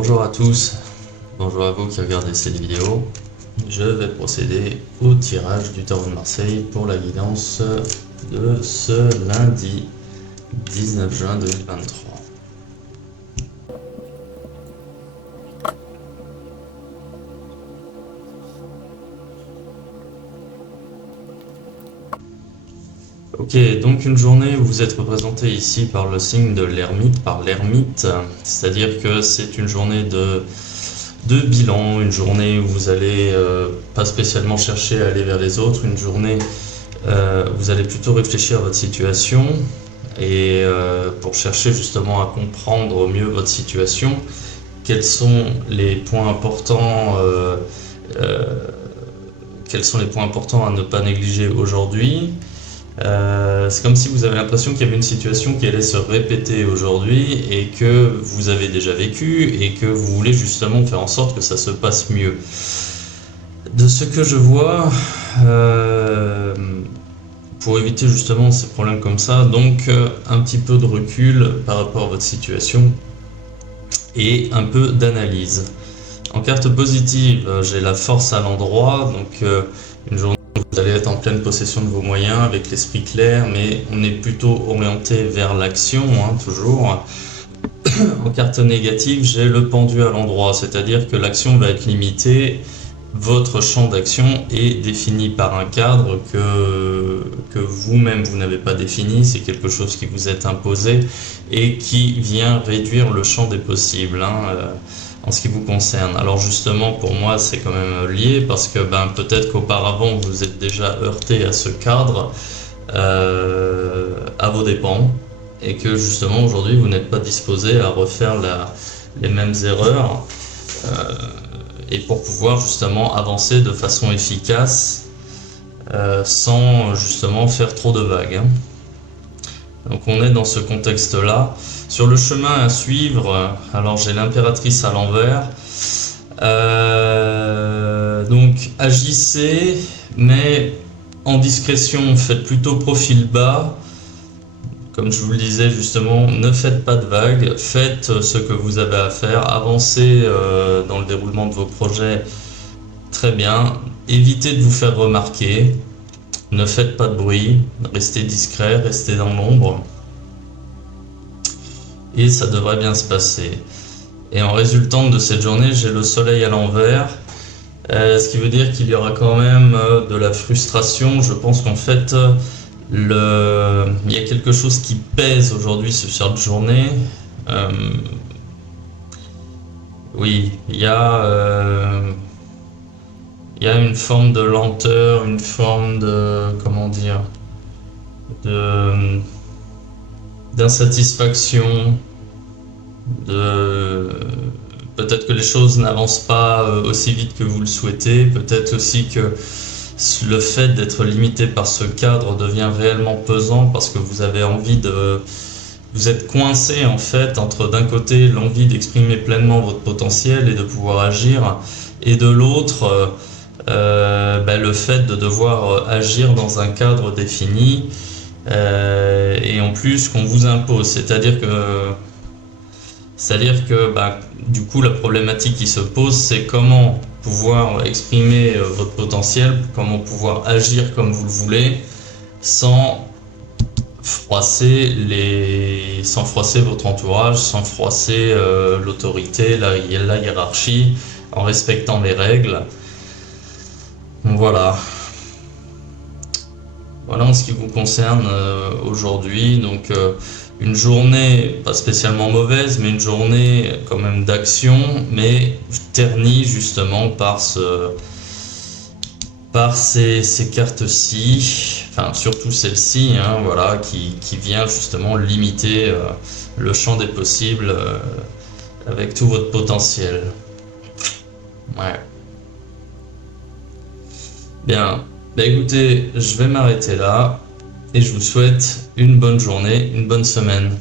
Bonjour à tous, bonjour à vous qui regardez cette vidéo. Je vais procéder au tirage du Tarot de Marseille pour la guidance de ce lundi 19 juin 2023. Ok, donc une journée où vous êtes représenté ici par le signe de l'ermite, c'est-à-dire que c'est une journée de bilan, une journée où vous allez pas spécialement chercher à aller vers les autres, une journée où vous allez plutôt réfléchir à votre situation et pour chercher justement à comprendre au mieux votre situation, quels sont les points importants à ne pas négliger aujourd'hui. C'est comme si vous avez l'impression qu'il y avait une situation qui allait se répéter aujourd'hui et que vous avez déjà vécu et que vous voulez justement faire en sorte que ça se passe mieux. De ce que je vois, pour éviter justement ces problèmes comme ça, donc un petit peu de recul par rapport à votre situation et un peu d'analyse. En carte positive, j'ai la force à l'endroit, donc une journée où vous allez être en pleine possession de vos moyens, avec l'esprit clair, mais on est plutôt orienté vers l'action, toujours. En carte négative, j'ai le pendu à l'endroit, c'est-à-dire que l'action va être limitée, votre champ d'action est défini par un cadre que vous-même vous n'avez pas défini, c'est quelque chose qui vous est imposé et qui vient réduire le champ des possibles. En ce qui vous concerne. Alors justement, pour moi, c'est quand même lié parce que peut-être qu'auparavant, vous êtes déjà heurté à ce cadre à vos dépens et que justement, aujourd'hui, vous n'êtes pas disposé à refaire les mêmes erreurs et pour pouvoir justement avancer de façon efficace sans justement faire trop de vagues. Donc on est dans ce contexte-là. Sur le chemin à suivre, alors j'ai l'impératrice à l'envers. Donc agissez, mais en discrétion, faites plutôt profil bas. Comme je vous le disais justement, ne faites pas de vagues, faites ce que vous avez à faire, avancez dans le déroulement de vos projets très bien. Évitez de vous faire remarquer. Ne faites pas de bruit, restez discret, restez dans l'ombre. Et ça devrait bien se passer. Et en résultante de cette journée, j'ai le soleil à l'envers. Ce qui veut dire qu'il y aura quand même de la frustration. Je pense qu'en fait, il y a quelque chose qui pèse aujourd'hui sur cette journée. Oui, il y a une forme de lenteur, une forme de, d'insatisfaction, peut-être que les choses n'avancent pas aussi vite que vous le souhaitez, peut-être aussi que le fait d'être limité par ce cadre devient réellement pesant parce que vous avez envie vous êtes coincé en fait entre d'un côté l'envie d'exprimer pleinement votre potentiel et de pouvoir agir, et de l'autre le fait de devoir agir dans un cadre défini et en plus qu'on vous impose, c'est-à-dire que du coup la problématique qui se pose, c'est comment pouvoir exprimer votre potentiel, comment pouvoir agir comme vous le voulez sans froisser votre entourage, sans froisser l'autorité, la hiérarchie, en respectant les règles. Voilà en ce qui vous concerne aujourd'hui. Donc une journée pas spécialement mauvaise, mais une journée quand même d'action, mais ternie justement par ces cartes-ci, enfin surtout celle-ci, qui vient justement limiter le champ des possibles avec tout votre potentiel. Ouais. Bien, écoutez, je vais m'arrêter là et je vous souhaite une bonne journée, une bonne semaine.